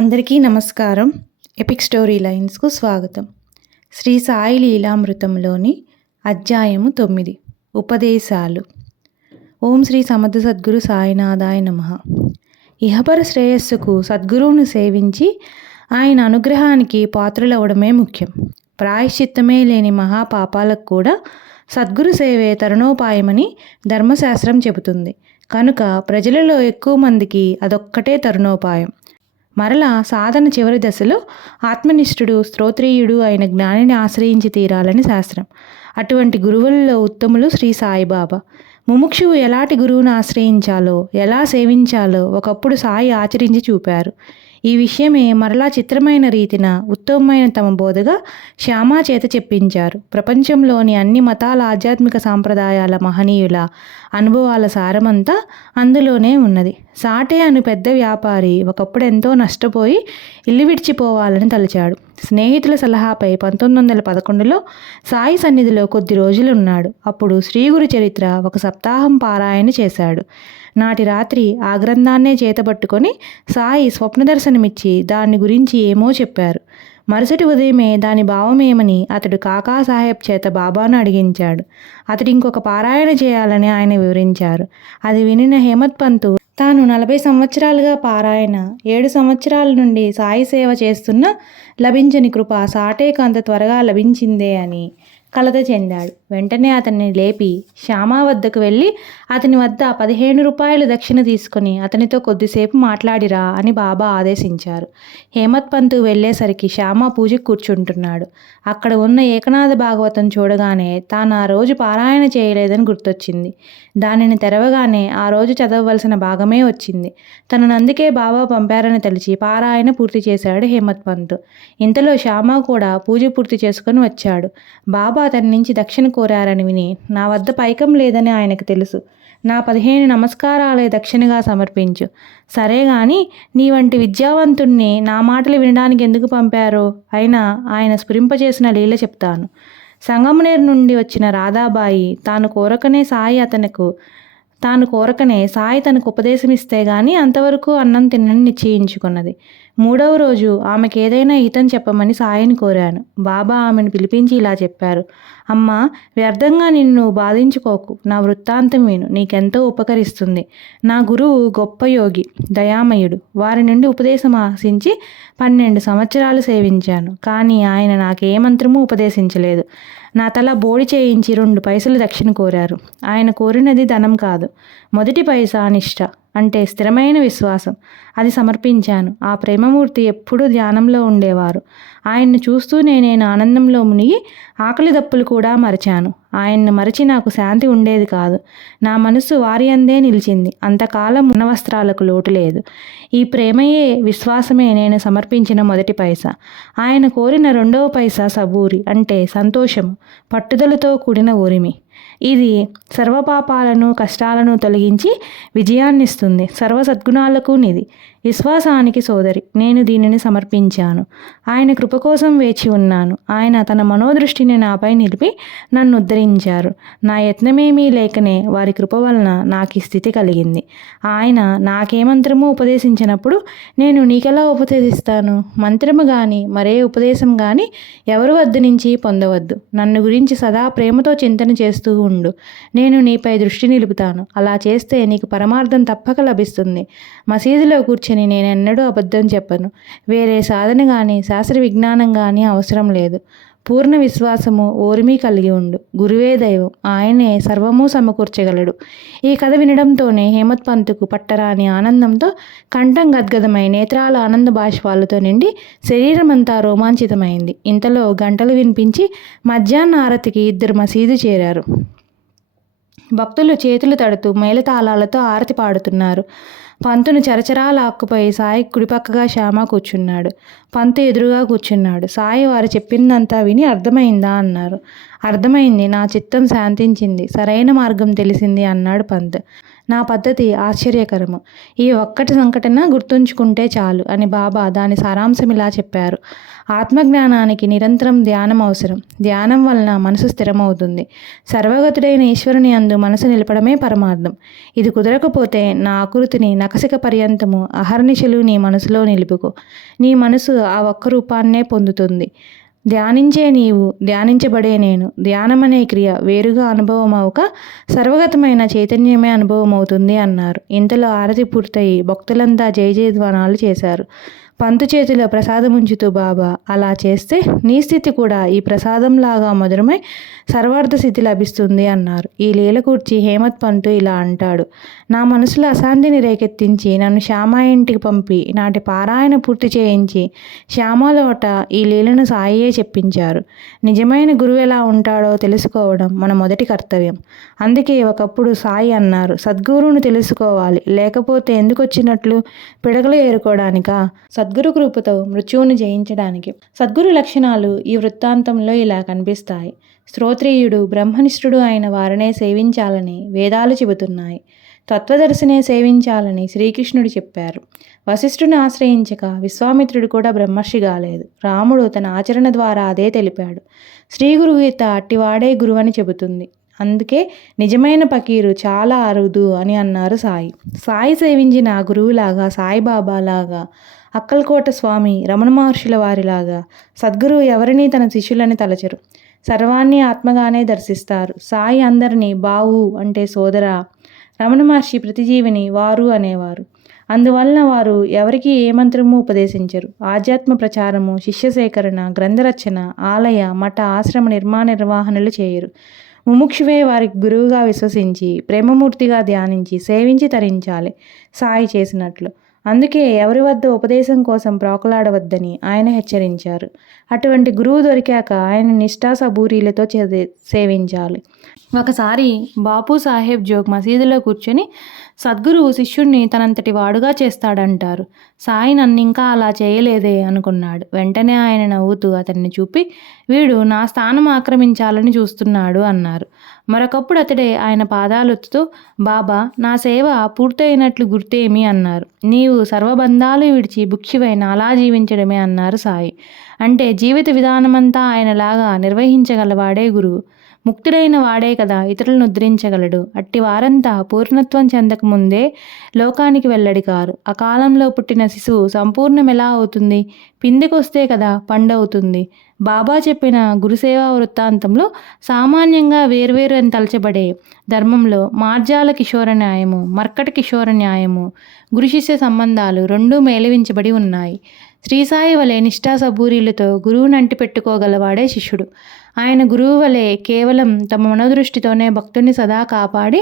అందరికీ నమస్కారం. Epic story లైన్స్కు స్వాగతం. శ్రీ సాయి లీలామృతంలోని అధ్యాయము 9 ఉపదేశాలు. ఓం శ్రీ సమర్థ సద్గురు సాయినాథాయ నమః. ఇహపర శ్రేయస్సుకు సద్గురువును సేవించి ఆయన అనుగ్రహానికి పాత్రులవడమే ముఖ్యం. ప్రాయశ్చిత్తమే లేని మహాపాపాలకు కూడా సద్గురు సేవే తరుణోపాయమని ధర్మశాస్త్రం చెబుతుంది. కనుక ప్రజలలో ఎక్కువ మందికి అదొక్కటే తరుణోపాయం. మరలా సాధన చివరి దశలో ఆత్మనిష్ఠుడు స్తోత్రీయుడు అయిన జ్ఞానిని ఆశ్రయించి తీరాలని శాస్త్రం. అటువంటి గురువులలో ఉత్తములు శ్రీ సాయిబాబా. ముముక్షువు ఎలాంటి గురువును ఆశ్రయించాలో, ఎలా సేవించాలో ఒకప్పుడు సాయి ఆచరించి చూపారు. ఈ విషయమే మరలా చిత్రమైన రీతిన ఉత్తమమైన తమ బోధగా శ్యామా చేత చెప్పించారు. ప్రపంచంలోని అన్ని మతాల ఆధ్యాత్మిక సాంప్రదాయాల మహనీయుల అనుభవాల సారమంతా అందులోనే ఉన్నది. సాటే అను పెద్ద వ్యాపారి ఒకప్పుడు ఎంతో నష్టపోయి ఇల్లు విడిచిపోవాలని తలచాడు. స్నేహితుల సలహాపై 1911లో సాయి సన్నిధిలో కొద్ది రోజులు ఉన్నాడు. అప్పుడు శ్రీగురు చరిత్ర ఒక సప్తాహం పారాయణ చేశాడు. నాటి రాత్రి ఆ గ్రంథాన్నే చేతబట్టుకొని సాయి స్వప్న దర్శనమిచ్చి దాని గురించి ఏమో చెప్పారు. మరుసటి ఉదయమే దాని భావమేమని అతడు కాకాసాహెబ్ చేత బాబాను అడిగించాడు. అతడు ఇంకొక పారాయణ చేయాలని ఆయన వివరించారు. అది వినిన హేమత్ పంతు తాను 40 సంవత్సరాలుగా పారాయణ, 7 సంవత్సరాల నుండి సాయి సేవ చేస్తున్న లభించని కృప సాటేకు అంత త్వరగా లభించిందే అని కలత చెందాడు. వెంటనే అతన్ని లేపి శ్యామా వద్దకు వెళ్ళి అతని వద్ద 15 రూపాయలు దక్షిణ తీసుకుని అతనితో కొద్దిసేపు మాట్లాడిరా అని బాబా ఆదేశించారు. హేమత్ పంతు వెళ్ళేసరికి శ్యామ పూజకు కూర్చుంటున్నాడు. అక్కడ ఉన్న ఏకనాథ భాగవతం చూడగానే తాను ఆ రోజు పారాయణ చేయలేదని గుర్తొచ్చింది. దానిని తెరవగానే ఆ రోజు చదవవలసిన భాగమే వచ్చింది. తనను అందుకే బాబా పంపారని తెలిసి పారాయణ పూర్తి చేశాడు హేమత్ పంతు. ఇంతలో శ్యామ కూడా పూజ పూర్తి చేసుకుని వచ్చాడు. బాబా అతని నుంచి దక్షిణ కోరారని విని, నా వద్ద పైకం లేదని ఆయనకు తెలుసు. నా 15 నమస్కారాలే దక్షిణగా సమర్పించు. సరే గాని నీ వంటి విద్యావంతుణ్ణి నా మాటలు వినడానికి ఎందుకు పంపారో అయినా ఆయన స్ఫురింపచేసిన లీల చెప్తాను. సంగమనేర్ నుండి వచ్చిన రాధాబాయి తాను కోరకనే సాయి తనకు ఉపదేశమిస్తే గాని అంతవరకు అన్నం తినని నిశ్చయించుకున్నది. 3వ రోజు ఆమెకు ఏదైనా హితం చెప్పమని సాయిని కోరాను. బాబా ఆమెను పిలిపించి ఇలా చెప్పారు. అమ్మా, వ్యర్థంగా నిన్ను బాధించుకోకు. నా వృత్తాంతం విను, నీకెంతో ఉపకరిస్తుంది. నా గురువు గొప్ప యోగి, దయామయుడు. వారి నుండి ఉపదేశం ఆశించి 12 సంవత్సరాలు సేవించాను. కానీ ఆయన నాకే మంత్రమూ ఉపదేశించలేదు. నా తల బోడి చేయించి 2 పైసలు దక్షిణ కోరారు. ఆయన కోరినది ధనం కాదు, మొదటి పైసా నిష్ఠ, అంటే స్థిరమైన విశ్వాసం. అది సమర్పించాను. ఆ ప్రేమమూర్తి ఎప్పుడూ ధ్యానంలో ఉండేవారు. ఆయన్ను చూస్తూనే నేను ఆనందంలో మునిగి ఆకలి దప్పులు కూడా మరచాను. ఆయన్ను మరచి నాకు శాంతి ఉండేది కాదు. నా మనస్సు వారి అందే నిలిచింది. అంతకాలం ఉన్న వస్త్రాలకు లోటు లేదు. ఈ ప్రేమయే, విశ్వాసమే నేను సమర్పించిన మొదటి పైసా. ఆయన కోరిన 2వ పైసా సబూరి, అంటే సంతోషము, పట్టుదలతో కూడిన ఊరిమి. ఇది సర్వపాపాలను కష్టాలను తొలగించి విజయాన్నిస్తుంది. సర్వ సద్గుణాలకు నిధి, విశ్వాసానికి సోదరి. నేను దీనిని సమర్పించాను. ఆయన కృప కోసం వేచి ఉన్నాను. ఆయన తన మనోదృష్టిని నాపై నిలిపి నన్ను ఉద్ధరించారు. నా యత్నమేమీ లేకనే వారి కృప వలన నాకు ఈ స్థితి కలిగింది. ఆయన నాకే మంత్రము ఉపదేశించినప్పుడు నేను నీకెలా ఉపదేశిస్తాను? మంత్రము కానీ మరే ఉపదేశం కానీ ఎవరి వద్ద నుంచి పొందవద్దు. నన్ను గురించి సదా ప్రేమతో చింతన చేస్తూ ఉండు. నేను నీపై దృష్టి నిలుపుతాను. అలా చేస్తే నీకు పరమార్థం తప్పక లభిస్తుంది. మసీదులో కూర్చొని నేనెన్నడూ అబద్ధం చెప్పను. వేరే సాధన కానీ శాస్త్ర విజ్ఞానం కానీ అవసరం లేదు. పూర్ణ విశ్వాసము, ఓర్మి కలిగి ఉండు. గురువే దైవం, ఆయనే సర్వము సమకూర్చగలడు. ఈ కథ వినడంతోనే హేమత్ పంతుకు పట్టరాని ఆనందంతో కంఠం గద్గదమై నేత్రాల ఆనంద బాష్పాలతో నిండి శరీరమంతా రోమాంచితమైంది. ఇంతలో గంటలు వినిపించి మధ్యాహ్న ఆరతికి 2 మసీదు చేరారు. భక్తులు చేతులు తడుతూ మేళతాళాలతో ఆరతి పాడుతున్నారు. పంతును చరచరా లాక్కుపోయి సాయి కుడిపక్కగా శ్యామ కూర్చున్నాడు. పంతు ఎదురుగా కూర్చున్నాడు. సాయి వారు చెప్పిందంతా విని అర్థమైందా అన్నారు. అర్థమైంది. నా చిత్తం శాంతించింది. సరైన మార్గం తెలిసింది అన్నాడు పంత్. నా పద్ధతి ఆశ్చర్యకరము. ఈ ఒక్కటి సంఘటన గుర్తుంచుకుంటే చాలు అని బాబా దాని సారాంశం ఇలా చెప్పారు. ఆత్మజ్ఞానానికి నిరంతరం ధ్యానం అవసరం. ధ్యానం వలన మనసు స్థిరమవుతుంది. సర్వగతుడైన ఈశ్వరుని యందు మనసు నిలపడమే పరమార్థం. ఇది కుదరకపోతే నా ఆకృతిని నకసిక పర్యంతము అహర్నిశలు నీ మనసులో నిలుపుకో. నీ మనసు ఆ ఒక్క రూపాన్నే పొందుతుంది. ధ్యానించే నీవు, ధ్యానించబడే నేను. ధ్యానమనే క్రియ వేరుగా అనుభవం అవక సర్వగతమైన చైతన్యమే అనుభవం అవుతుంది అన్నారు. ఇంతలో ఆరతి పూర్తయి భక్తులంతా జయ జయధ్వానాలు చేశారు. పంతు చేతిలో ప్రసాదం ఉంచుతూ బాబా, అలా చేస్తే నీ స్థితి కూడా ఈ ప్రసాదంలాగా మధురమై సర్వార్థ స్థితి లభిస్తుంది అన్నారు. ఈ లీల కూర్చి హేమత్ పంతు ఇలా అంటాడు. నా మనసులో అశాంతిని రేకెత్తించి నన్ను శ్యామ ఇంటికి పంపి నాటి పారాయణ పూర్తి చేయించి శ్యామలోట ఈ లీలను సాయియే చెప్పించారు. నిజమైన గురువు ఎలా ఉంటాడో తెలుసుకోవడం మన మొదటి కర్తవ్యం. అందుకే ఒకప్పుడు సాయి అన్నారు, సద్గురువును తెలుసుకోవాలి, లేకపోతే ఎందుకు వచ్చినట్లు? పిడకలు ఏరుకోవడానికా? సద్గురు కృపతో మృత్యువును జయించడానికి. సద్గురు లక్షణాలు ఈ వృత్తాంతంలో ఇలా కనిపిస్తాయి. శ్రోత్రియుడు, బ్రహ్మనిష్ఠుడు అయిన వారినే సేవించాలని వేదాలు చెబుతున్నాయి. తత్వదర్శినే సేవించాలని శ్రీకృష్ణుడు చెప్పారు. వశిష్ఠుని ఆశ్రయించక విశ్వామిత్రుడు కూడా బ్రహ్మర్షి కాలేదు. రాముడు తన ఆచరణ ద్వారా అదే తెలిపాడు. శ్రీ గురుగీత అట్టివాడే గురువని చెబుతుంది. అందుకే నిజమైన పకీరు చాలా అరుదు అని అన్నారు సాయి. సాయి సేవించిన గురువులాగా, సాయిబాబాలాగా, అక్కల్కోట స్వామి, రమణ మహర్షుల వారిలాగా సద్గురువు ఎవరినీ తన శిష్యులని తలచరు. సర్వాన్ని ఆత్మగానే దర్శిస్తారు. సాయి అందరినీ బావు అంటే సోదరా, రమణ మహర్షి ప్రతిజీవిని వారు అనేవారు. అందువలన వారు ఎవరికి ఏ మంత్రము ఉపదేశించరు. ఆధ్యాత్మ ప్రచారము, శిష్య సేకరణ, గ్రంథరచన, ఆలయ, మఠ, ఆశ్రమ నిర్వహణలు చేయరు. ముముక్షువే వారికి గురువుగా విశ్వసించి ప్రేమమూర్తిగా ధ్యానించి సేవించి తరించాలి, సాయి చేసినట్లు. అందుకే ఎవరి వద్ద ఉపదేశం కోసం ప్రాకులాడవద్దని ఆయన హెచ్చరించారు. అటువంటి గురువు దొరికాక ఆయన నిష్ఠా సబూరీలతో సేవించాలి. ఒకసారి బాపు సాహెబ్ జోగ్ మసీదులో కూర్చొని సద్గురువు శిష్యుణ్ణి తనంతటి వాడుగా చేస్తాడంటారు. సాయి నన్ను ఇంకా అలా చేయలేదే అనుకున్నాడు. వెంటనే ఆయన నవ్వుతూ అతన్ని చూపి, వీడు నా స్థానం ఆక్రమించాలని చూస్తున్నాడు అన్నారు. మరొకప్పుడు అతడే ఆయన పాదాలొత్తుతూ, బాబా, నా సేవ పూర్తయినట్లు గుర్తేమి అన్నారు. నీవు సర్వబంధాలు విడిచి భుక్షివై నాలా జీవించడమే అన్నారు సాయి. అంటే జీవిత విధానమంతా ఆయనలాగా నిర్వహించగలవాడే గురువు. ముక్తుడైన వాడే కదా ఇతరులను ఉద్ధరించగలడు. అట్టి వారంతా పూర్ణత్వం చెందకముందే లోకానికి వెల్లడి కారు. ఆ కాలంలో పుట్టిన శిశువు సంపూర్ణం ఎలా అవుతుంది? పిందెకొస్తే కదా పండవుతుంది. బాబా చెప్పిన గురుసేవా వృత్తాంతంలో సామాన్యంగా వేర్వేరు అని తలచబడే ధర్మంలో మార్జాల కిషోర న్యాయము, మర్కట కిషోర న్యాయము, గురు శిష్య సంబంధాలు రెండూ మేళవించబడి ఉన్నాయి. శ్రీసాయి వలె నిష్ఠా సబూరీలతో గురువును అంటిపెట్టుకోగలవాడే శిష్యుడు. ఆయన గురువు వలె కేవలం తమ మనోదృష్టితోనే భక్తుని సదా కాపాడి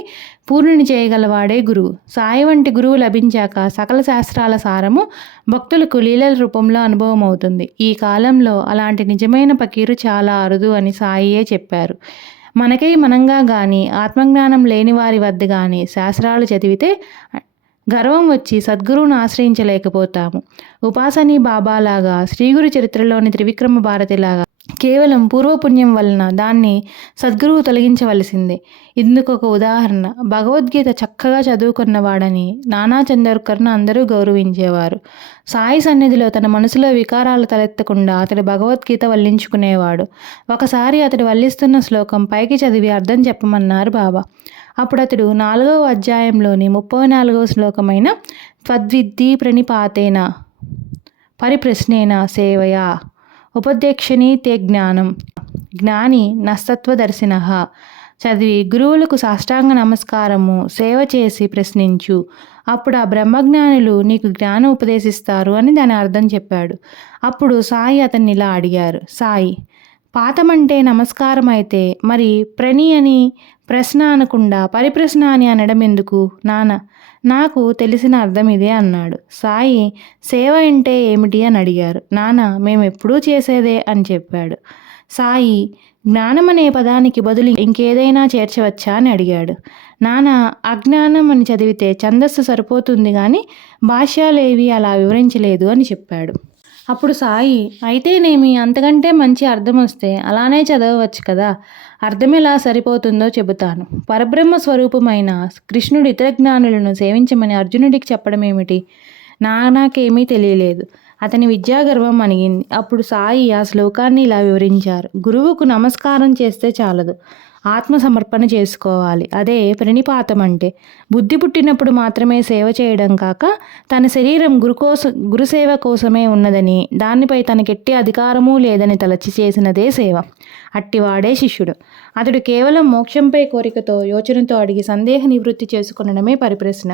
పూర్ణుని చేయగలవాడే గురువు. సాయి వంటి గురువు లభించాక సకల శాస్త్రాల సారము భక్తులకు లీలల రూపంలో అనుభవం అవుతుంది. ఈ కాలంలో అలాంటి నిజమైన పకీరు చాలా అరుదు అని సాయియే చెప్పారు. మనకై మనంగా కానీ ఆత్మజ్ఞానం లేని వారి వద్ద కానీ శాస్త్రాలు చదివితే గర్వం వచ్చి సద్గురువును ఆశ్రయించలేకపోతాము. ఉపాసని బాబాలాగా, శ్రీగురు చరిత్రలోని త్రివిక్రమ భారతిలాగా కేవలం పూర్వపుణ్యం వలన దాన్ని సద్గురువు తొలగించవలసిందే. ఇందుకు ఒక ఉదాహరణ, భగవద్గీత చక్కగా చదువుకున్నవాడని నానా చందోర్కర్ను అందరూ గౌరవించేవారు. సాయి సన్నిధిలో తన మనసులో వికారాలు తలెత్తకుండా అతడు భగవద్గీత వల్లించుకునేవాడు. ఒకసారి అతడు వల్లిస్తున్న శ్లోకం పైకి చదివి అర్థం చెప్పమన్నారు బాబా. అప్పుడు అతడు 4వ అధ్యాయంలోని 34వ శ్లోకమైన త్వద్విద్ధి ప్రణిపాతేన పరిప్రశ్నేన సేవయా ఉపదేక్షణీ తే జ్ఞానం జ్ఞాని నస్తత్వదర్శినః చదివి గురువులకు సాష్టాంగ నమస్కారము సేవ చేసి ప్రశ్నించు. అప్పుడు ఆ బ్రహ్మజ్ఞానులు నీకు జ్ఞానం ఉపదేశిస్తారు అని దాని అర్థం చెప్పాడు. అప్పుడు సాయి అతన్ని ఇలా అడిగారు, సాయి, పాతమంటే నమస్కారం అయితే మరి ప్రణి అని ప్రశ్న అనకుండా పరిప్రశ్న అని అనడం ఎందుకు నాన్న? నాకు తెలిసిన అర్థం ఇదే అన్నాడు. సాయి, సేవ అంటే ఏమిటి అని అడిగారు. నాన్న, మేమెప్పుడూ చేసేదే అని చెప్పాడు. సాయి, జ్ఞానం అనే పదానికి బదులు ఇంకేదైనా చేర్చవచ్చా అని అడిగాడు. నాన్న, అజ్ఞానం అని చదివితే ఛందస్సు సరిపోతుంది కానీ భాష్యాలేవి అలా వివరించలేదు అని చెప్పాడు. అప్పుడు సాయి, అయితేనేమి, అంతకంటే మంచి అర్థం వస్తే అలానే చదవవచ్చు కదా. అర్థం ఎలా సరిపోతుందో చెబుతాను. పరబ్రహ్మ స్వరూపమైన కృష్ణుడు ఇతర జ్ఞానులను సేవించమని అర్జునుడికి చెప్పడం ఏమిటి? నాకేమీ తెలియలేదు. అతని విద్యాగర్వం అణిగింది. అప్పుడు సాయి ఆ శ్లోకాన్ని ఇలా వివరించారు. గురువుకు నమస్కారం చేస్తే చాలదు, ఆత్మ సమర్పణ చేసుకోవాలి. అదే ప్రణిపాతం అంటే. బుద్ధి పుట్టినప్పుడు మాత్రమే సేవ చేయడం కాక, తన శరీరం గురుసేవ కోసమే ఉన్నదని, దానిపై తనకెట్టి అధికారమూ లేదని తలచి చేసినదే సేవ. అట్టివాడే శిష్యుడు. అతడు కేవలం మోక్షంపై కోరికతో, యోచనతో అడిగి సందేహ నివృత్తి చేసుకునడమే పరిప్రశ్న.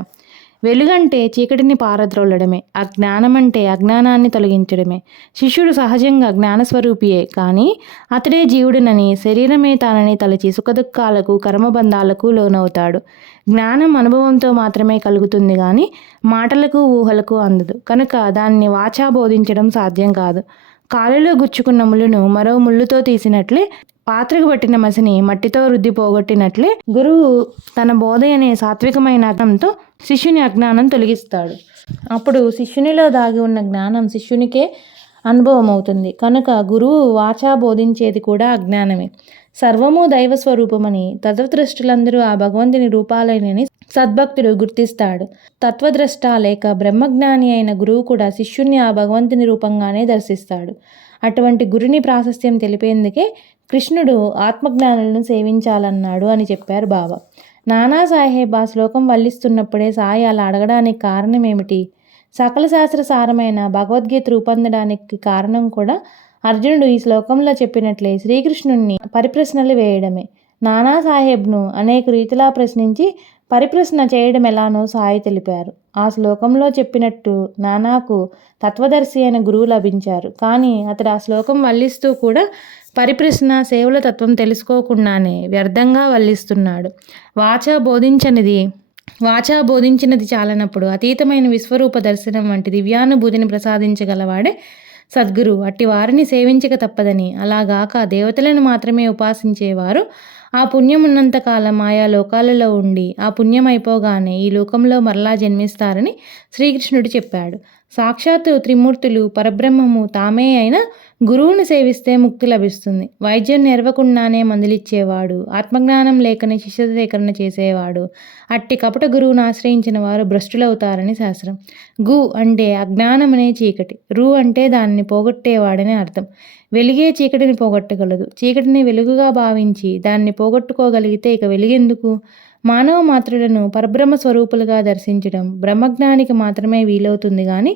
వెలుగంటే చీకటిని పారద్రోలడమే, అజ్ఞానమంటే అజ్ఞానాన్ని తొలగించడమే. శిష్యుడు సహజంగా జ్ఞానస్వరూపియే, కానీ అతడే జీవుడునని, శరీరమే తానని తలచి సుఖదుఖాలకు, కర్మబంధాలకు లోనవుతాడు. జ్ఞానం అనుభవంతో మాత్రమే కలుగుతుంది కానీ మాటలకు, ఊహలకు అందదు. కనుక దాన్ని వాచా బోధించడం సాధ్యం కాదు. కాలులో గుచ్చుకున్న ముళ్ళును మరో ముళ్ళుతో తీసినట్లే, పాత్రకు పట్టిన మసిని మట్టితో రుద్ది పోగొట్టినట్లే, గురువు తన బోధ అనే సాత్వికమైన అగ్నంతో శిష్యుని అజ్ఞానం తొలగిస్తాడు. అప్పుడు శిష్యునిలో దాగి ఉన్న జ్ఞానం శిష్యునికే అనుభవం అవుతుంది. కనుక గురువు వాచా బోధించేది కూడా అజ్ఞానమే. సర్వము దైవస్వరూపమని తత్వద్రష్టులందరూ ఆ భగవంతుని రూపాలైనని సద్భక్తుడు గుర్తిస్తాడు. తత్వద్రష్ట లేక బ్రహ్మజ్ఞాని అయిన గురువు కూడా శిష్యుణ్ణి ఆ భగవంతుని రూపంగానే దర్శిస్తాడు. అటువంటి గురుని ప్రాశస్త్యం తెలిపేందుకే కృష్ణుడు ఆత్మజ్ఞానులను సేవించాలన్నాడు అని చెప్పారు బాబా. నానాసాహెబ్ ఆ శ్లోకం వల్లిస్తున్నప్పుడే సాయి అలా అడగడానికి కారణం ఏమిటి? సకల శాస్త్ర సారమైన భగవద్గీత రూపొందడానికి కారణం కూడా అర్జునుడు ఈ శ్లోకంలో చెప్పినట్లే శ్రీకృష్ణుణ్ణి పరిప్రశ్నలు వేయడమే. నానాసాహెబ్ను అనేక రీతిలా ప్రశ్నించి పరిప్రశ్న చేయడం ఎలానో సాయి తెలిపారు. ఆ శ్లోకంలో చెప్పినట్టు నానాకు తత్వదర్శి అయిన గురువు లభించారు. కానీ అతడు ఆ శ్లోకం వల్లిస్తూ కూడా పరిప్రశ్న, సేవల తత్వం తెలుసుకోకుండానే వ్యర్థంగా వల్లిస్తున్నాడు. వాచా బోధించినది చాలనప్పుడు అతీతమైన విశ్వరూప దర్శనం వంటి దివ్యానుభూతిని ప్రసాదించగలవాడే సద్గురు. అట్టి వారిని సేవించక తప్పదని, అలాగాక దేవతలను మాత్రమే ఉపాసించేవారు ఆ పుణ్యం ఉన్నంతకాలం ఆయా లోకాలలో ఉండి, ఆ పుణ్యం అయిపోగానే ఈ లోకంలో మరలా జన్మిస్తారని శ్రీకృష్ణుడు చెప్పాడు. సాక్షాత్తు త్రిమూర్తులు పరబ్రహ్మము తామే అయిన గురువుని సేవిస్తే ముక్తి లభిస్తుంది. వైద్యం నెరవకుండానే మందులిచ్చేవాడు, ఆత్మజ్ఞానం లేకనే శిష్య సేకరణ చేసేవాడు, అట్టి కపట గురువును ఆశ్రయించిన వారు భ్రష్టులవుతారని శాస్త్రం. గు అంటే అజ్ఞానమనే చీకటి, రు అంటే దానిని పోగొట్టేవాడని అర్థం. వెలుగే చీకటిని పోగొట్టగలదు. చీకటిని వెలుగుగా భావించి దాన్ని పోగొట్టుకోగలిగితే ఇక వెలుగెందుకు? మానవ మాత్రులను పరబ్రహ్మ స్వరూపులుగా దర్శించడం బ్రహ్మజ్ఞానికి మాత్రమే వీలవుతుంది కానీ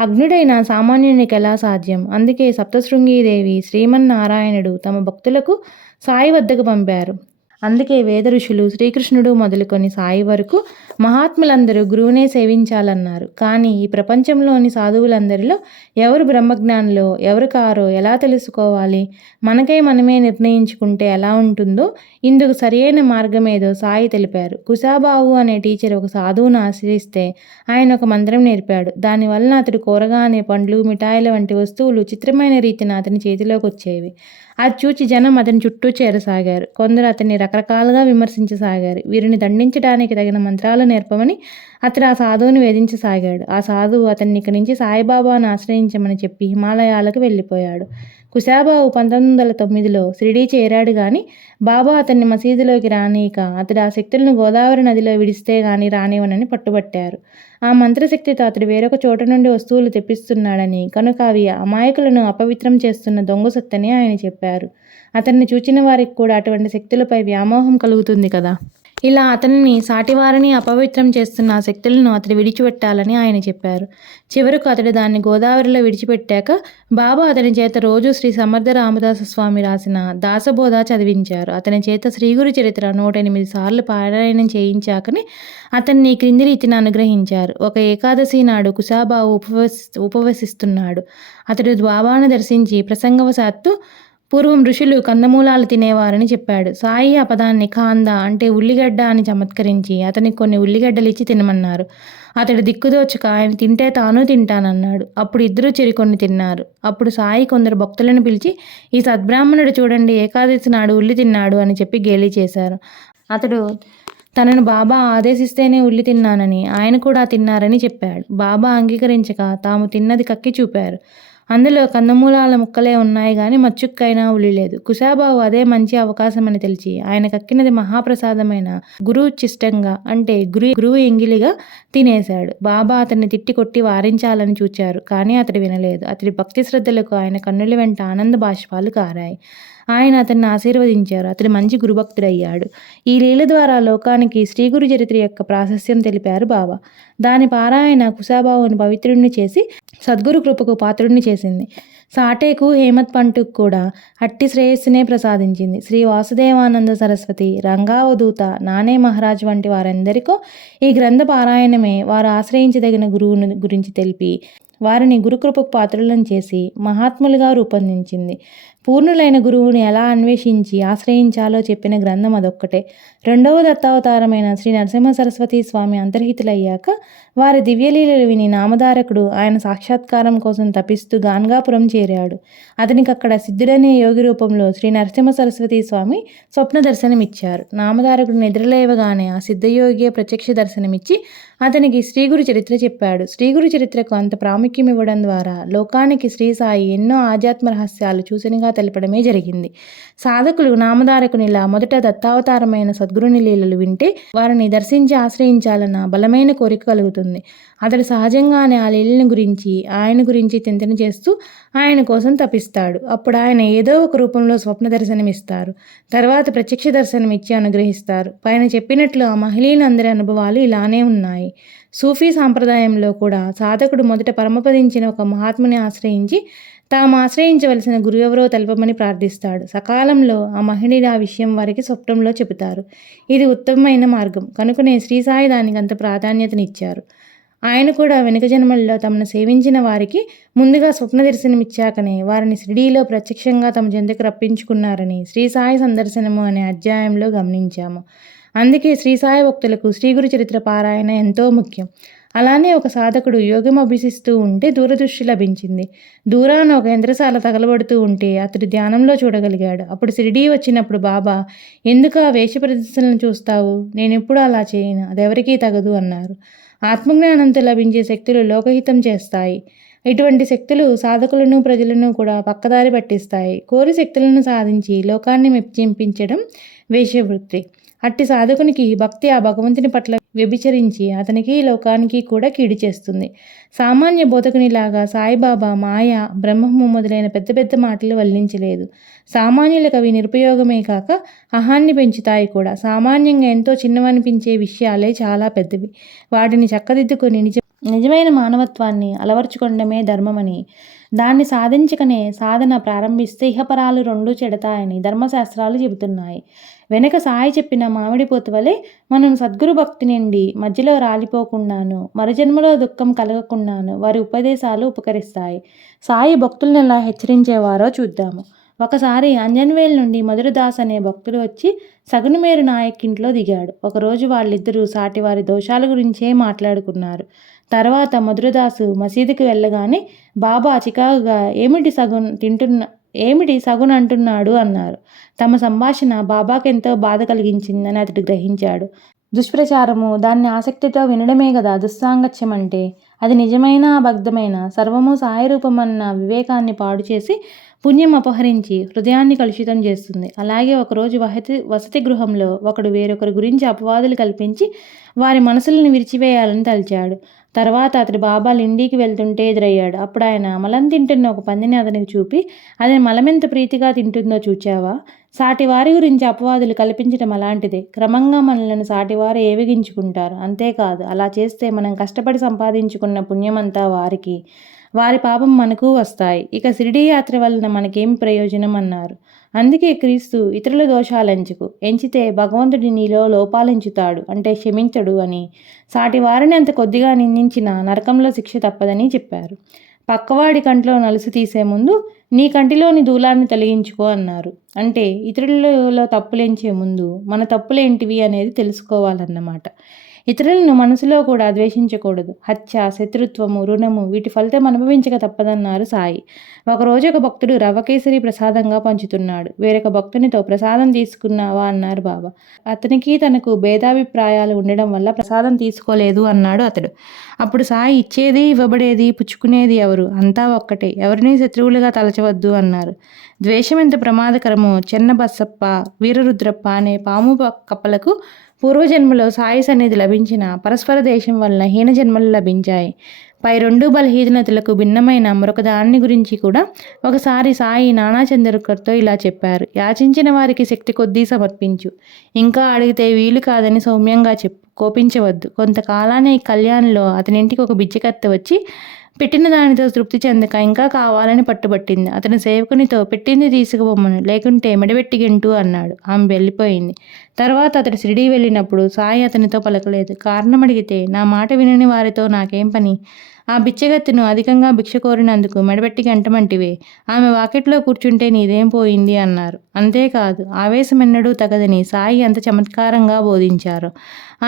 అజ్ఞుడైన సామాన్యునికి ఎలా సాధ్యం? అందుకే సప్తశృంగీదేవి శ్రీమన్నారాయణుడు తమ భక్తులకు సాయి వద్దకు పంపారు. అందుకే వేద ఋషులు, శ్రీకృష్ణుడు మొదలుకొని సాయి వరకు మహాత్ములందరూ గురువునే సేవించాలన్నారు. కానీ ఈ ప్రపంచంలోని సాధువులందరిలో ఎవరు బ్రహ్మజ్ఞానులో ఎవరు కారో ఎలా తెలుసుకోవాలి? మనకై మనమే నిర్ణయించుకుంటే ఎలా ఉంటుందో ఇందుకు సరియైన మార్గమేదో సాయి తెలిపారు. కుశాబావు అనే టీచర్ ఒక సాధువును ఆశ్రయిస్తే ఆయన ఒక మంత్రం నేర్పాడు. దానివలన అతడు కూరగానే పండ్లు, మిఠాయిల వంటి వస్తువులు చిత్రమైన రీతిన అతని చేతిలోకి వచ్చేవి. అది చూచి జనం అతని చుట్టూ చేరసాగారు. కొందరు అతన్ని రకరకాలుగా విమర్శించసాగారు. వీరిని దండించడానికి తగిన మంత్రాలు నేర్పమని అతడు ఆ సాధువుని వేధించసాగాడు. ఆ సాధువు అతన్ని ఇక నుంచి సాయిబాబాను ఆశ్రయించమని చెప్పి హిమాలయాలకు వెళ్ళిపోయాడు. కుశాబావు 1909లో షిరిడీ చేరాడు కానీ బాబా అతన్ని మసీదులోకి రానీయక అతడు ఆ శక్తులను గోదావరి నదిలో విడిస్తే గాని రానివ్వనని పట్టుబట్టారు. ఆ మంత్రశక్తితో అతడు వేరొక చోట నుండి వస్తువులు తెప్పిస్తున్నాడని, కనుక అవి అమాయకులను అపవిత్రం చేస్తున్న దొంగసొత్తని ఆయన చెప్పారు. అతన్ని చూచిన వారికి కూడా అటువంటి శక్తులపై వ్యామోహం కలుగుతుంది కదా. ఇలా అతనిని, సాటివారిని అపవిత్రం చేస్తున్న ఆ శక్తులను అతడు విడిచిపెట్టాలని ఆయన చెప్పారు. చివరకు అతడు దాన్ని గోదావరిలో విడిచిపెట్టాక బాబా అతని చేత రోజు శ్రీ సమర్థ రామదాస స్వామి రాసిన దాసబోధ చదివించారు. అతని చేత శ్రీగురు చరిత్ర 108 సార్లు పారాయణం చేయించాకని అతన్ని క్రింది రీతిని అనుగ్రహించారు. ఒక ఏకాదశి నాడు కుశాబావు ఉపవసిస్తున్నాడు. అతడు బాబాను దర్శించి ప్రసంగవశాత్తు పూర్వం ఋషులు కందమూలాలు తినేవారని చెప్పాడు. సాయి ఆ పదాన్ని కాంద అంటే ఉల్లిగడ్డ అని చమత్కరించి అతనికి కొన్ని ఉల్లిగడ్డలు ఇచ్చి తినమన్నారు. అతడు దిక్కుదోచక ఆయన తింటే తాను తింటానన్నాడు. అప్పుడు ఇద్దరూ చెరికొన్ని తిన్నారు. అప్పుడు సాయి కొందరు భక్తులను పిలిచి, ఈ సద్బ్రాహ్మణుడు చూడండి, ఏకాదశి నాడు ఉల్లి తిన్నాడు అని చెప్పి గేలి చేశారు. అతడు తనను బాబా ఆదేశిస్తేనే ఉల్లి తిన్నానని, ఆయన కూడా తిన్నారని చెప్పాడు. బాబా అంగీకరించక తాము తిన్నది కక్కి చూపారు. అందులో కందమూలాల ముక్కలే ఉన్నాయి గాని మచ్చుక్కైనా ఉలి లేదు. కుశాబావు అదే మంచి అవకాశమని తెలిసి ఆయన కక్కినది మహాప్రసాదమైన గురువుచ్చిష్టంగా అంటే గురువు ఎంగిలిగా తినేశాడు. బాబా అతన్ని తిట్టి కొట్టి వారించాలని చూచారు. కానీ అతడు వినలేదు. అతడి భక్తి శ్రద్ధలకు ఆయన కన్నుల వెంట ఆనంద బాష్పాలు కారాయి. ఆయన అతన్ని ఆశీర్వదించారు. అతడు మంచి గురుభక్తుడయ్యాడు. ఈ లీల ద్వారా లోకానికి శ్రీ గురు చరిత్ర యొక్క ప్రాశస్యం తెలిపారు బాబా. దాని పారాయణ కుశాబావును పవిత్రుడిని చేసి సద్గురు కృపకు పాత్రుడిని చేసింది. సాటేకు హేమత్ పంటుకు కూడా అట్టి శ్రేయస్సునే ప్రసాదించింది. శ్రీ వాసుదేవానంద సరస్వతి, రంగావధూత, నానే మహారాజ్ వంటి వారందరికో ఈ గ్రంథ పారాయణమే వారు ఆశ్రయించదగిన గురువును గురించి తెలిపి వారిని గురుకృపకు పాత్రులను చేసి మహాత్ములుగా రూపొందించింది. పూర్ణులైన గురువుని ఎలా అన్వేషించి ఆశ్రయించాలో చెప్పిన గ్రంథం అదొక్కటే. రెండవ దత్తావతారమైన శ్రీ నరసింహ సరస్వతి స్వామి అంతర్హితులయ్యాక వారి దివ్యలీలలు విని నామధారకుడు ఆయన సాక్షాత్కారం కోసం తపిస్తూ గాన్గాపురం చేరాడు. అతనికి అక్కడ సిద్ధుడనే యోగి రూపంలో శ్రీ నరసింహ సరస్వతి స్వామి స్వప్న దర్శనమిచ్చారు. నామధారకుడు నిద్రలేవగానే ఆ సిద్ధయోగియే ప్రత్యక్ష దర్శనమిచ్చి అతనికి శ్రీగురు చరిత్ర చెప్పాడు. శ్రీగురు చరిత్రకు అంత ప్రాముఖ్యం ఇవ్వడం ద్వారా లోకానికి శ్రీ సాయి ఎన్నో ఆధ్యాత్మ రహస్యాలు సూచనగా తెలపడమే జరిగింది. సాధకులు నామధారకునిలా మొదట దత్తావతారమైన సద్గురుని లీలలు వింటే వారిని దర్శించి ఆశ్రయించాలన్న బలమైన కోరిక కలుగుతుంది. అతడు సహజంగానే ఆ లీలని గురించి ఆయన గురించి చింతన చేస్తూ ఆయన కోసం తపిస్తాడు. అప్పుడు ఆయన ఏదో ఒక రూపంలో స్వప్న దర్శనమిస్తారు. తర్వాత ప్రత్యక్ష దర్శనం ఇచ్చి అనుగ్రహిస్తారు. పైన చెప్పినట్లు ఆ మహిళలందరి అనుభవాలు ఇలానే ఉన్నాయి. సూఫీ సాంప్రదాయంలో కూడా సాధకుడు మొదట పరమపదించిన ఒక మహాత్ముని ఆశ్రయించి తాము ఆశ్రయించవలసిన గురువెవరో తెలపమని ప్రార్థిస్తాడు. సకాలంలో ఆ మహిళ ఆ విషయం వారికి స్వప్నంలో చెబుతారు. ఇది ఉత్తమమైన మార్గం కనుకనే శ్రీ సాయి దానికి అంత ప్రాధాన్యతనిచ్చారు. ఆయన కూడా వెనుక జన్మల్లో తమను సేవించిన వారికి ముందుగా స్వప్న దర్శనమిచ్చాకనే వారిని షిరిడీలో ప్రత్యక్షంగా తమ చెంతకు రప్పించుకున్నారని శ్రీ సాయి సందర్శనము అనే అధ్యాయంలో గమనించాము. అందుకే శ్రీ సాయి భక్తులకు శ్రీ గురు చరిత్ర పారాయణ ఎంతో ముఖ్యం. అలానే ఒక సాధకుడు యోగం అభ్యసిస్తూ ఉంటే దూరదృష్టి లభించింది. దూరాన ఒక యంత్రశాల తగలబడుతూ ఉంటే అతడు ధ్యానంలో చూడగలిగాడు. అప్పుడు షిరిడీ వచ్చినప్పుడు బాబా, ఎందుకు ఆ వేష ప్రదర్శనలు చూస్తావు? నేనెప్పుడు అలా చేయను, అదెవరికీ తగదు అన్నారు. ఆత్మజ్ఞానంతో లభించే శక్తులు లోకహితం చేస్తాయి. ఇటువంటి శక్తులు సాధకులను ప్రజలను కూడా పక్కదారి పట్టిస్తాయి. కోరి శక్తులను సాధించి లోకాన్ని మెప్పించడం వేషవృత్తి. అట్టి సాధకునికి భక్తి ఆ భగవంతుని పట్ల వ్యభిచరించి అతనికి లోకానికి కూడా కీడు చేస్తుంది. సామాన్య బోధకునిలాగా సాయిబాబా మాయ, బ్రహ్మము మొదలైన పెద్ద పెద్ద మాటలు వల్లించలేదు. సామాన్యులకు అవి నిరుపయోగమే కాక అహాన్ని పెంచుతాయి కూడా. సామాన్యంగా ఎంతో చిన్నవనిపించే విషయాలే చాలా పెద్దవి. వాటిని చక్కదిద్దుకొని నిజమైన మానవత్వాన్ని అలవర్చుకోవడమే ధర్మమని, దాన్ని సాధించకనే సాధన ప్రారంభిస్తే ఇహపరాలు రెండూ చెడతాయని ధర్మశాస్త్రాలు చెబుతున్నాయి. వెనక సాయి చెప్పిన మామిడి పూత వలె మనం సద్గురు భక్తి నుండి మధ్యలో రాలిపోకుండాను, మరుజన్మలో దుఃఖం కలగకుండాను వారి ఉపదేశాలు ఉపకరిస్తాయి. సాయి భక్తులను ఎలా హెచ్చరించేవారో చూద్దాము. ఒకసారి అంజన్వేల్ నుండి మధురదాస్ అనే భక్తుడు వచ్చి సగునుమేరు నాయక్ ఇంట్లో దిగాడు. ఒకరోజు వాళ్ళిద్దరూ సాటివారి దోషాల గురించే మాట్లాడుకున్నారు. తర్వాత మధురదాసు మసీదుకి వెళ్ళగానే బాబా చికాకుగా ఏమిటి సగున్ అంటున్నాడు అన్నారు. తమ సంభాషణ బాబాకెంతో బాధ కలిగించిందని అతడు గ్రహించాడు. దుష్ప్రచారము, దాన్ని ఆసక్తితో వినడమే కదా దుస్సాంగత్యం అంటే. అది నిజమైన అబద్ధమైన సర్వము సాయరూపమన్న వివేకాన్ని పాడు చేసి పుణ్యం అపహరించి హృదయాన్ని కలుషితం చేస్తుంది. అలాగే ఒకరోజు వసతి గృహంలో ఒకడు వేరొకరి గురించి అపవాదులు కల్పించి వారి మనసులను విరిచివేయాలని తలిచాడు. తర్వాత అతడు బాబా లిండీకి వెళ్తుంటే ఎదురయ్యాడు. అప్పుడు ఆయన మలం తింటున్న ఒక పందిని అతనికి చూపి, అది మలమెంత ప్రీతిగా తింటుందో చూచావా? సాటివారి గురించి అపవాదులు కల్పించడం అలాంటిదే. క్రమంగా మనలను సాటివారు ఏవిగించుకుంటారు. అంతేకాదు, అలా చేస్తే మనం కష్టపడి సంపాదించుకున్న పుణ్యమంతా వారికి, వారి పాపం మనకు వస్తాయి. ఇక షిరిడీ యాత్ర వలన మనకేం ప్రయోజనం అన్నారు. అందుకే క్రీస్తు ఇతరుల దోషాలెంచుకు, ఎంచితే భగవంతుడి నీలో లోపాలెంచుతాడు, అంటే క్షమించడు అని. సాటి వారిని అంత కొద్దిగా నిందించినా నరకంలో శిక్ష తప్పదని చెప్పారు. పక్కవాడి కంట్లో నలుసు తీసే ముందు నీ కంటిలోని దూలాన్ని తొలగించుకో అన్నారు. అంటే ఇతరులలో తప్పులెంచే ముందు మన తప్పులేంటివి అనేది తెలుసుకోవాలన్నమాట. ఇతరులను మనసులో కూడా ద్వేషించకూడదు. హత్య, శత్రుత్వము, రుణము వీటి ఫలితం అనుభవించక తప్పదన్నారు సాయి. ఒకరోజు ఒక భక్తుడు రవ్వ కేసరి ప్రసాదంగా పంచుతున్నాడు. వేరొక భక్తునితో ప్రసాదం తీసుకున్నావా అన్నారు బాబా. అతనికి తనకు భేదాభిప్రాయాలు ఉండడం వల్ల ప్రసాదం తీసుకోలేదు అన్నాడు అతడు. అప్పుడు సాయి, ఇచ్చేది ఇవ్వబడేది పుచ్చుకునేది ఎవరు? అంతా ఒక్కటే, ఎవరినీ శత్రువులుగా తలచవద్దు అన్నారు. ద్వేషం ఎంత ప్రమాదకరమో చెన్నబసప్ప, వీరరుద్రప్ప అనే పాము కప్పలకు పూర్వజన్మలో సాయి సన్నిధి లభించిన పరస్పర దేశం వలన హీన జన్మలు లభించాయి. పై రెండు బలహీనతలకు భిన్నమైన మరొక దాన్ని గురించి కూడా ఒకసారి సాయి నానా చంద్రకర్తో ఇలా చెప్పారు. యాచించిన వారికి శక్తి కొద్దీ సమర్పించు, ఇంకా అడిగితే వీలు కాదని సౌమ్యంగా చెప్పు, కోపించవద్దు. కొంతకాలానే కళ్యాణ్లో అతనింటికి ఒక బిచ్చకత్త వచ్చి పెట్టిన దానితో తృప్తి చెందక ఇంకా కావాలని పట్టుబట్టింది. అతని సేవకునితో పెట్టింది తీసుకుపోమ్మను, లేకుంటే మెడబెట్టి గెంటు అన్నాడు. ఆమె వెళ్ళిపోయింది. తర్వాత అతడు షిరిడీ వెళ్ళినప్పుడు సాయి అతనితో పలకలేదు. కారణం అడిగితే, నా మాట వినని వారితో నాకేం పని? ఆ బిచ్చగత్తెను అధికంగా భిక్ష కోరినందుకు మెడబెట్టి గంటమంటివే, ఆమె వాకిట్లో కూర్చుంటే నీదేం పోయింది అన్నారు. అంతేకాదు, ఆవేశమెన్నడూ తగదని సాయి అంత చమత్కారంగా బోధించారు.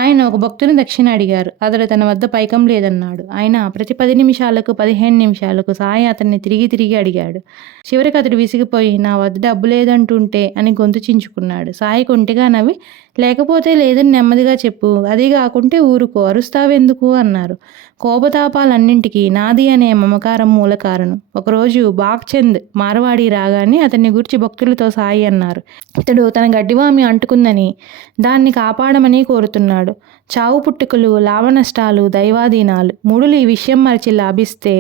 ఆయన ఒక భక్తుని దక్షిణ అడిగారు. అతడు తన వద్ద పైకం లేదన్నాడు. ఆయన ప్రతి 10 నిమిషాలకు 15 నిమిషాలకు సాయి అతన్ని తిరిగి అడిగాడు. చివరికి అతడు విసిగిపోయి, నా వద్ద డబ్బు లేదంటుంటే అని గొంతు చించుకున్నాడు. సాయి కొంటిగా నవ్వి, లేకపోతే లేదని నెమ్మదిగా చెప్పు, అది కాకుంటే ఊరుకో, అరుస్తావెందుకు అన్నారు. కోపతాపాలన్నింటికీ నాది అనే మమకారం మూల కారణం. ఒకరోజు బాగ్చంద్ మార్వాడి రాగానే అతన్ని గురించి భక్తులతో సాయి అన్నారు. ఇతడు తన గడ్డివామి అంటుకుందని దాన్ని కాపాడమని కోరుతున్నాడు. చావు పుట్టుకలు, లాభ నష్టాలు, దైవాధీనాలు మూడులు ఈ విషయం మరిచి లాభిస్తే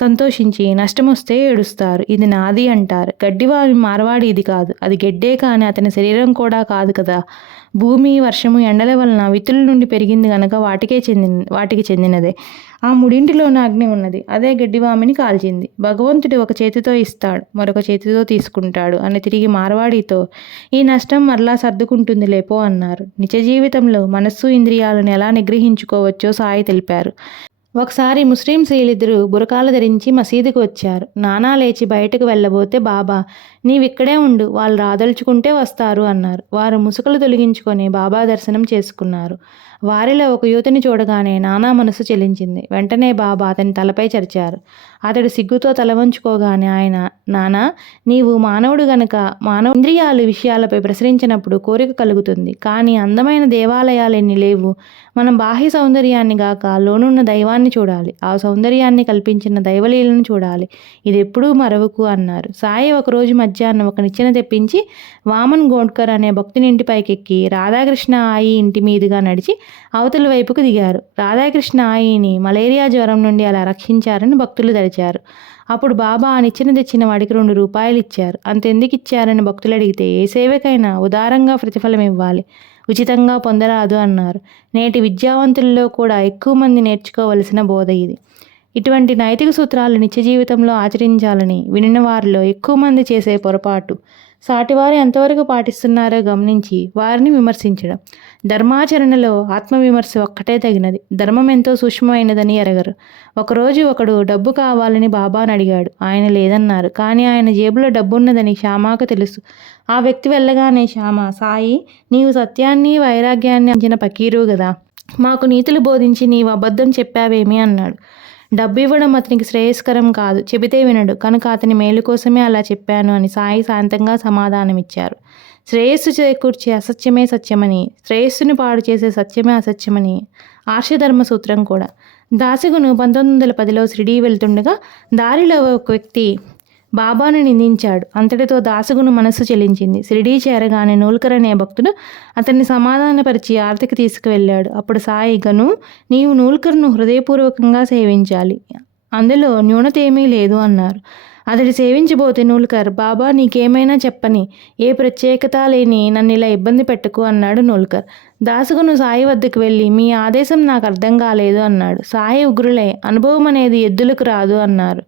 సంతోషించి, నష్టమొస్తే ఏడుస్తారు. ఇది నాది అంటారు. గడ్డివామి మార్వాడి ఇది కాదు, అది గెడ్డే కానీ అతని శరీరం కూడా కాదు కదా. భూమి, వర్షము, ఎండల వలన విత్తుల నుండి పెరిగింది గనక వాటికి చెందినదే. ఆ మూడింటిలోనూ అగ్ని ఉన్నది, అదే గడ్డివామిని కాల్చింది. భగవంతుడు ఒక చేతితో ఇస్తాడు, మరొక చేతితో తీసుకుంటాడు అని తిరిగి మార్వాడితో, ఈ నష్టం మరలా సర్దుకుంటుంది లేపో అన్నారు. నిజ జీవితంలో మనస్సు, ఇంద్రియాలను ఎలా నిగ్రహించుకోవచ్చో సాయి తెలిపారు. ఒకసారి ముస్లిం స్త్రీలిద్దరూ బురకాలు ధరించి మసీదుకు వచ్చారు. నానా లేచి బయటకు వెళ్ళబోతే బాబా, నీవిక్కడే ఉండు, వాళ్ళు రాదలుచుకుంటే వస్తారు అన్నారు. వారు ముసుగులు తొలగించుకొని బాబా దర్శనం చేసుకున్నారు. వారిలో ఒక యువతిని చూడగానే నానా మనసు చెలించింది. వెంటనే బాబా అతని తలపై చరిచారు. అతడు సిగ్గుతో తల వంచుకోగానే ఆయన, నానా, నీవు మానవుడు గనక మానవ ఇంద్రియాలు విషయాలపై ప్రసరించినప్పుడు కోరిక కలుగుతుంది. కానీ అందమైన దేవాలయాలెన్ని లేవు. మనం బాహ్య సౌందర్యాన్ని గాక లోనున్న దైవాన్ని చూడాలి. ఆ సౌందర్యాన్ని కల్పించిన దైవలీలను చూడాలి. ఇది ఎప్పుడూ మరవకు అన్నారు. సాయి ఒకరోజు మధ్యాహ్నం ఒక నిచ్చెన తెప్పించి వామన్ గోడ్కర్ అనే భక్తుని ఇంటిపైకెక్కి రాధాకృష్ణ ఆయి ఇంటి మీదుగా నడిచి అవతల వైపుకు దిగారు. రాధాకృష్ణ ఆయిని మలేరియా జ్వరం నుండి అలా రక్షించారని భక్తులు తలిచారు. అప్పుడు బాబా ఆ నిచ్చెన తెచ్చిన వాడికి 2 రూపాయలు ఇచ్చారు. అంతెందుకు ఇచ్చారని భక్తులు అడిగితే, ఏ సేవకైనా ఉదారంగా ప్రతిఫలం ఇవ్వాలి, ఉచితంగా పొందరాదు అన్నారు. నేటి విద్యావంతుల్లో కూడా ఎక్కువ మంది నేర్చుకోవలసిన బోధ ఇది. ఇటువంటి నైతిక సూత్రాలు నిత్య జీవితంలో ఆచరించాలని వినిన వారిలో ఎక్కువ మంది చేసే పొరపాటు, సాటివారు ఎంతవరకు పాటిస్తున్నారో గమనించి వారిని విమర్శించడం. ధర్మాచరణలో ఆత్మవిమర్శ ఒక్కటే తగినది. ధర్మం ఎంతో సూక్ష్మమైనదని ఎరగరు. ఒకరోజు ఒకడు డబ్బు కావాలని బాబాను అడిగాడు. ఆయన లేదన్నారు. కానీ ఆయన జేబులో డబ్బున్నదని శ్యామాకు తెలుసు. ఆ వ్యక్తి వెళ్ళగానే శ్యామ, సాయి, నీవు సత్యాన్ని వైరాగ్యాన్ని అంచిన పకీరు గదా, మాకు నీతులు బోధించి నీవు అబద్ధం చెప్పావేమి అన్నాడు. డబ్బు ఇవ్వడం అతనికి శ్రేయస్కరం కాదు, చెబితే వినడు, కనుక అతని మేలు కోసమే అలా చెప్పాను అని సాయి శాంతంగా సమాధానమిచ్చారు. శ్రేయస్సు చేకూర్చే అసత్యమే సత్యమని, శ్రేయస్సును పాడు చేసే సత్యమే అసత్యమని ఆర్షధర్మ సూత్రం కూడా. దాసగును 1910లో షిరిడీ వెళ్తుండగా దారిలో ఒక వ్యక్తి బాబాను నిందించాడు. అంతటితో దాసగును మనస్సు చెలించింది. షిరిడీ చేరగానే నూల్కర్ అనే భక్తుడు అతన్ని సమాధానపరిచి ఆర్తికి తీసుకువెళ్ళాడు. అప్పుడు సాయి, గను, నీవు నూల్కర్ను హృదయపూర్వకంగా సేవించాలి, అందులో న్యూనత ఏమీ లేదు అన్నారు. అతడి సేవించబోతే నూల్కర్, బాబా నీకేమైనా చెప్పని, ఏ ప్రత్యేకత లేని నన్ను ఇలా ఇబ్బంది పెట్టకు అన్నాడు నూల్కర్. దాసగును సాయి వద్దకు వెళ్ళి, మీ ఆదేశం నాకు అర్థం కాలేదు అన్నాడు. సాయి ఉగ్రులై, అనుభవం అనేది ఎద్దులకు రాదు అన్నారు.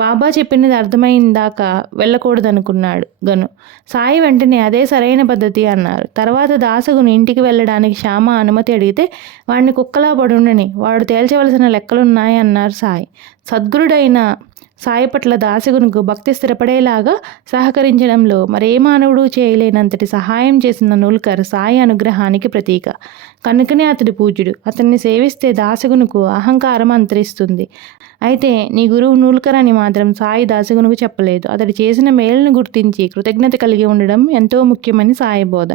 బాబా చెప్పినది అర్థమైందాక వెళ్ళకూడదనుకున్నాడు గను. సాయి వెంటనే అదే సరైన పద్ధతి అన్నారు. తర్వాత దాసగును ఇంటికి వెళ్ళడానికి శ్యామ అనుమతి అడిగితే, వాడిని కుక్కలా పడుండని, వాడు తేల్చవలసిన లెక్కలున్నాయి అన్నారు సాయి. సద్గురుడైన సాయి పట్ల దాసగునుకు భక్తి స్థిరపడేలాగా సహకరించడంలో మరే మానవుడు చేయలేనంతటి సహాయం చేసిన నూల్కర్ సాయి అనుగ్రహానికి ప్రతీక. కనుకనే అతడి పూజ్యుడు. అతన్ని సేవిస్తే దాసగునుకు అహంకారం అంతరిస్తుంది. అయితే నీ గురువు నూల్కర్ అని మాత్రం సాయి దాసగునుకు చెప్పలేదు. అతడు చేసిన మేలును గుర్తించి కృతజ్ఞత కలిగి ఉండడం ఎంతో ముఖ్యమని సాయి బోధ.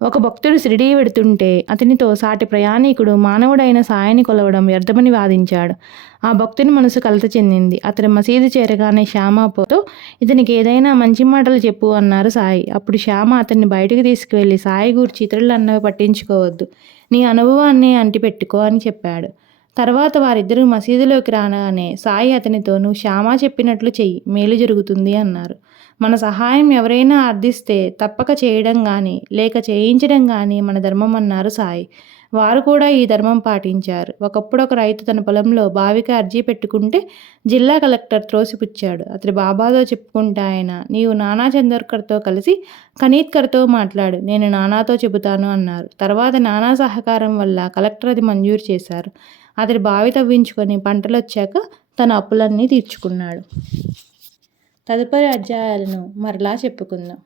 ఒక భక్తుడు షిరిడీ వెడుతుంటే అతనితో సాటి ప్రయాణికుడు మానవుడైన సాయిని కొలవడం వ్యర్థమని వాదించాడు. ఆ భక్తుని మనసు కలత చెందింది. అతడు మసీదు చేరగానే శ్యామతో ఇతనికి ఏదైనా మంచి మాటలు చెప్పు అన్నారు సాయి. అప్పుడు శ్యామ అతన్ని బయటకు తీసుకువెళ్ళి సాయి గూర్చి ఇతరులు అన్నవి పట్టించుకోవద్దు, నీ అనుభవాన్ని అంటిపెట్టుకో అని చెప్పాడు. తర్వాత వారిద్దరూ మసీదులోకి రాగానే సాయి అతనితో నువ్వు శ్యామ చెప్పినట్లు చెయ్యి, మేలు జరుగుతుంది అన్నారు. మన సహాయం ఎవరైనా అర్థిస్తే తప్పక చేయడం కానీ లేక చేయించడం కానీ మన ధర్మం అన్నారు సాయి. వారు కూడా ఈ ధర్మం పాటించారు. ఒకప్పుడు ఒక రైతు తన పొలంలో బావికి అర్జీ పెట్టుకుంటే జిల్లా కలెక్టర్ త్రోసిపుచ్చాడు. అతడి బాబాతో చెప్పుకుంటే ఆయన, నీవు నానా చందోర్కర్తో కలిసి కనీత్కర్తో మాట్లాడు, నేను నానాతో చెబుతాను అన్నారు. తర్వాత నానా సహకారం వల్ల కలెక్టర్ అది మంజూరు చేశారు. అతడి బావి తవ్వించుకొని పంటలొచ్చాక తన అప్పులన్నీ తీర్చుకున్నాడు. తదుపరి అధ్యాయాలను మరలా చెప్పుకుందాం.